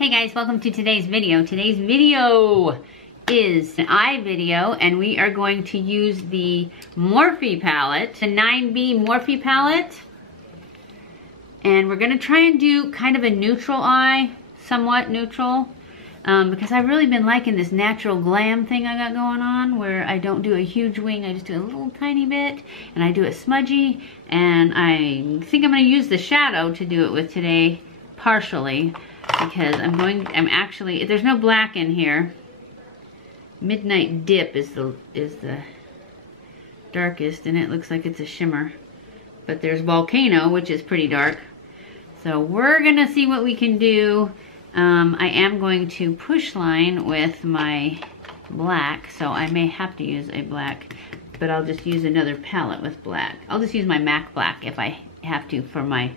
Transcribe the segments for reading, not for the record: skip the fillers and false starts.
Hey guys, welcome to today's video. Today's video is an eye video, and we are going to use the Morphe palette, the 9B Morphe palette. And we're gonna try and do kind of a neutral eye, somewhat neutral, because I've really been liking this natural glam thing I got going on, where I don't do a huge wing, I just do a little tiny bit, and I do it smudgy, and I think I'm gonna use the shadow to do it with today, partially. Because I'm actually, there's no black in here. Midnight Dip is the darkest, and it looks like it's a shimmer. But there's Volcano, which is pretty dark. So we're gonna see what we can do. I am going to push line with my black, so I may have to use a black, but I'll just use another palette with black. I'll just use my MAC black if I have to for my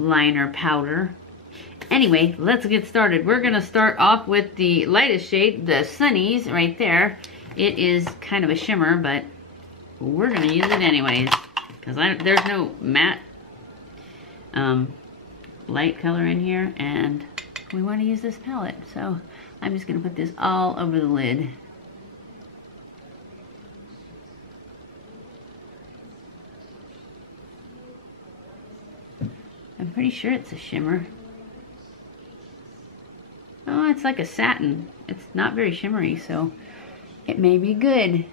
liner powder. Anyway, let's get started. We're gonna start off with the lightest shade, the Sunnies, right there. It is kind of a shimmer, but we're gonna use it anyways because there's no matte light color in here, and we want to use this palette. So I'm just gonna put this all over the lid. I'm pretty sure it's a shimmer. Oh, it's like a satin. It's not very shimmery, so it may be good.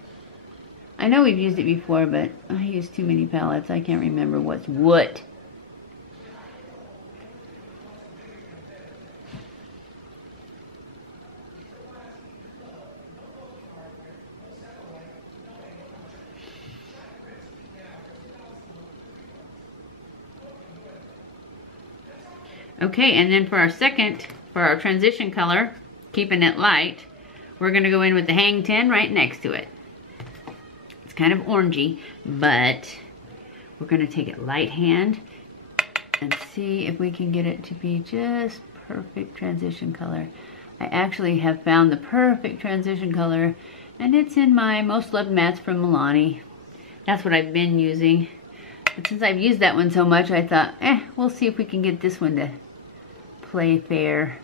I know we've used it before, but I use too many palettes. I can't remember what's what. Okay, and then for our transition color, keeping it light, we're gonna go in with the Hang 10 right next to it. It's kind of orangey, but we're gonna take it light hand and see if we can get it to be just perfect transition color. I actually have found the perfect transition color, and it's in my Most Loved Mattes from Milani. That's what I've been using. But since I've used that one so much, I thought, we'll see if we can get this one to play fair.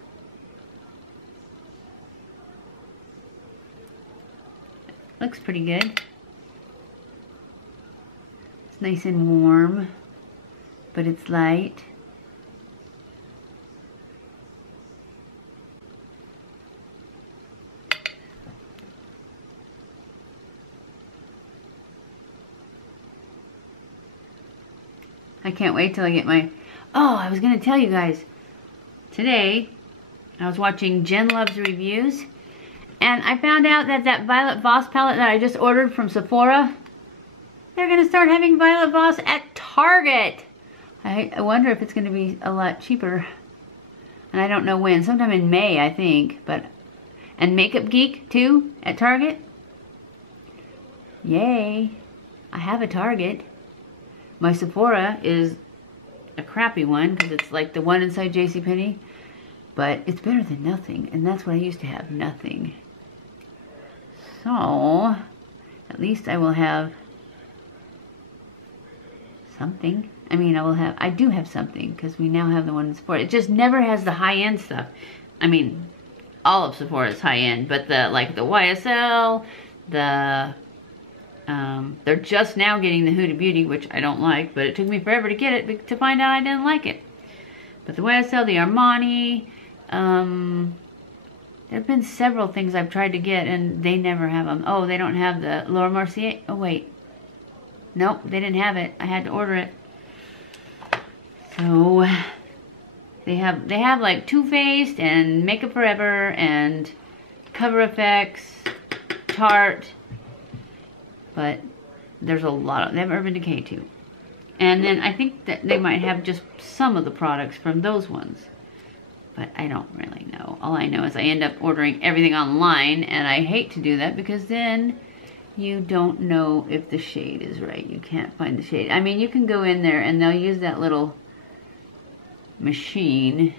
Looks pretty good. It's nice and warm, but it's light. I can't wait till I get my... Oh, I was going to tell you guys. Today, I was watching Jen Loves Reviews, and I found out that that Violet Voss palette that I just ordered from Sephora, they're going to start having Violet Voss at Target. I wonder if it's going to be a lot cheaper. And I don't know when. Sometime in May, I think. And Makeup Geek, too, at Target. Yay. I have a Target. My Sephora is a crappy one because it's like the one inside JCPenney, but it's better than nothing, and that's what I used to have, nothing. So at least I will have something. I mean, I do have something because we now have the one in Sephora. It just never has the high-end stuff. I mean, all of Sephora is high-end, but the YSL, they're just now getting the Huda Beauty, which I don't like, but it took me forever to get it to find out I didn't like it. But the YSL, the Armani, there have been several things I've tried to get and they never have them. Oh, they don't have the Laura Mercier. Oh, wait. Nope, they didn't have it. I had to order it. So they have like Too Faced and Makeup Forever and Cover FX, Tarte. But there's a lot of, they have Urban Decay too. And then I think that they might have just some of the products from those ones. But I don't really know. All I know is I end up ordering everything online, and I hate to do that because then you don't know if the shade is right. You can't find the shade. I mean, you can go in there and they'll use that little machine,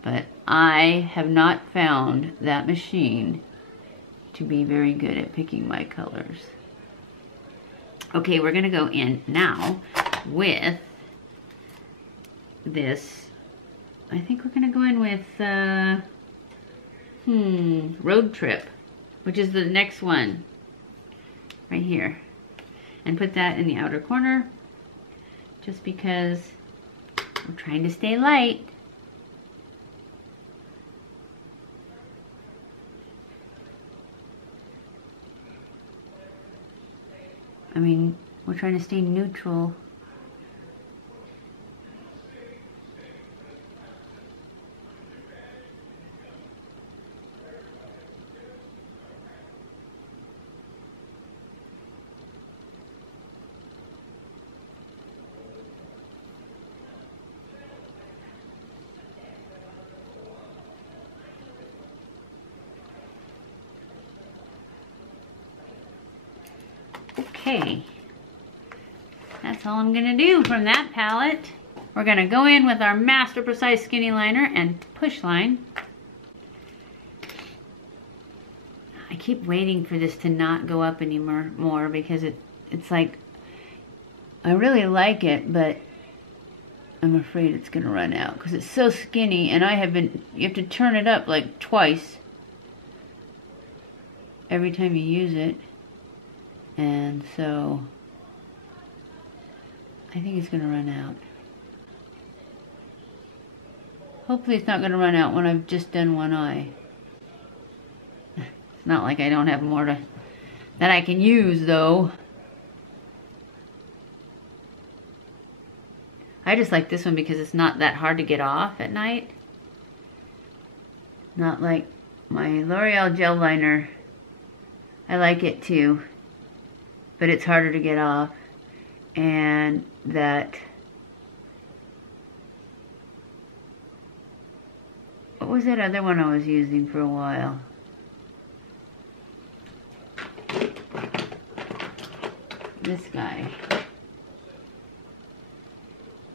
but I have not found that machine to be very good at picking my colors. Okay, we're gonna go in now with this I think we're gonna go in with, Road Trip, which is the next one, right here. And put that in the outer corner, just because we're trying to stay light. I mean, we're trying to stay neutral. Okay, that's all I'm gonna do from that palette. We're gonna go in with our Master Precise Skinny Liner and Push Line. I keep waiting for this to not go up anymore because it's like, I really like it, but I'm afraid it's gonna run out because it's so skinny, and you have to turn it up like twice every time you use it. And so I think it's gonna run out. Hopefully it's not gonna run out when I've just done one eye. It's not like I don't have more that I can use though. I just like this one because it's not that hard to get off at night. Not like my L'Oreal gel liner. I like it too, but it's harder to get off. And that, what was that other one I was using for a while? This guy.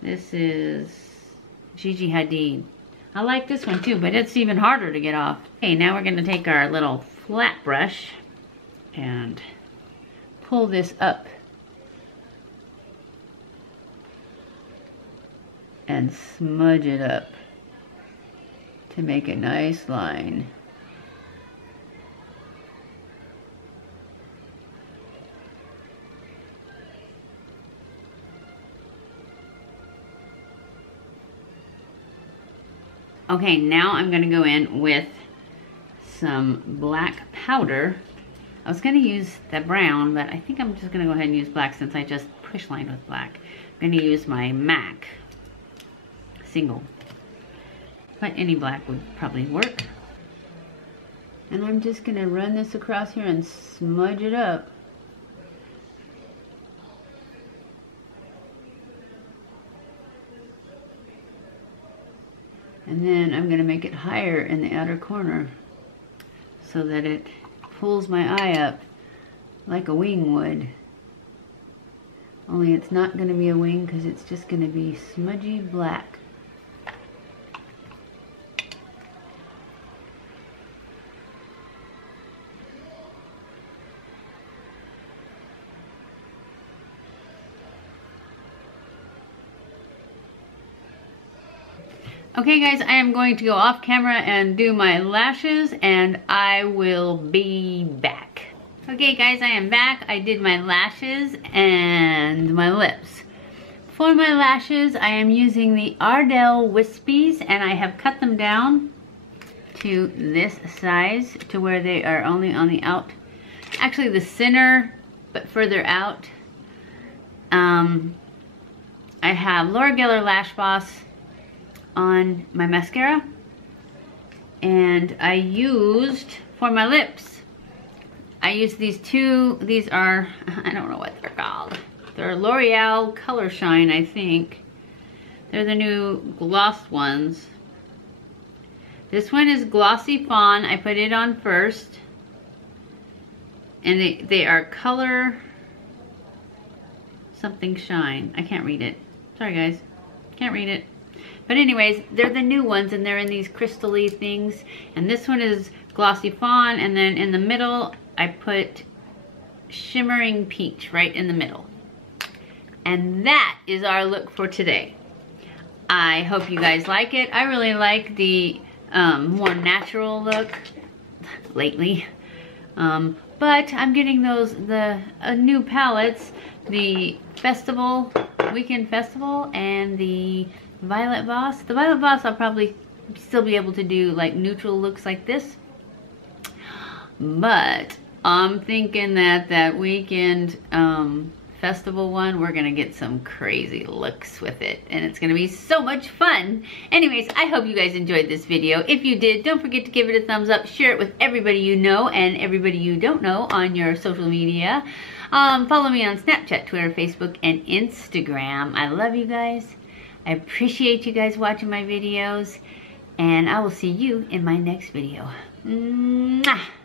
This is Gigi Hadid. I like this one too, but it's even harder to get off. Okay, now we're gonna take our little flat brush and pull this up and smudge it up to make a nice line. Okay, now I'm gonna go in with some black powder. I was gonna use the brown, but I think I'm just gonna go ahead and use black since I just push lined with black. I'm gonna use my MAC single, but any black would probably work. And I'm just gonna run this across here and smudge it up. And then I'm gonna make it higher in the outer corner so that it pulls my eye up like a wing would. Only it's not gonna be a wing because it's just gonna be smudgy black. Okay guys, I am going to go off camera and do my lashes and I will be back. Okay guys, I am back. I did my lashes and my lips. For my lashes, I am using the Ardell Wispies and I have cut them down to this size to where they are only on the out, actually the center, but further out. I have Laura Geller LashBOSS on my mascara, and I used, for my lips, I used these two. These are, I don't know what they're called. They're L'Oreal Color Shine, I think. They're the new gloss ones. This one is Glossy Fawn. I put it on first, and they are Color something Shine. I can't read it. Sorry guys, can't read it. But anyways, they're the new ones and they're in these crystal-y things. And this one is Glossy Fawn, and then in the middle I put Shimmering Peach right in the middle. And that is our look for today. I hope you guys like it. I really like the more natural look lately. But I'm getting the new palettes, the Weekend Festival and the Violet Boss. The Violet Boss I'll probably still be able to do like neutral looks like this. But I'm thinking that Weekend Festival one, we're gonna get some crazy looks with it, and it's gonna be so much fun. Anyways, I hope you guys enjoyed this video. If you did, don't forget to give it a thumbs up, share it with everybody you know and everybody you don't know on your social media. Follow me on Snapchat, Twitter, Facebook, and Instagram. I love you guys. I appreciate you guys watching my videos, and I will see you in my next video. Mwah!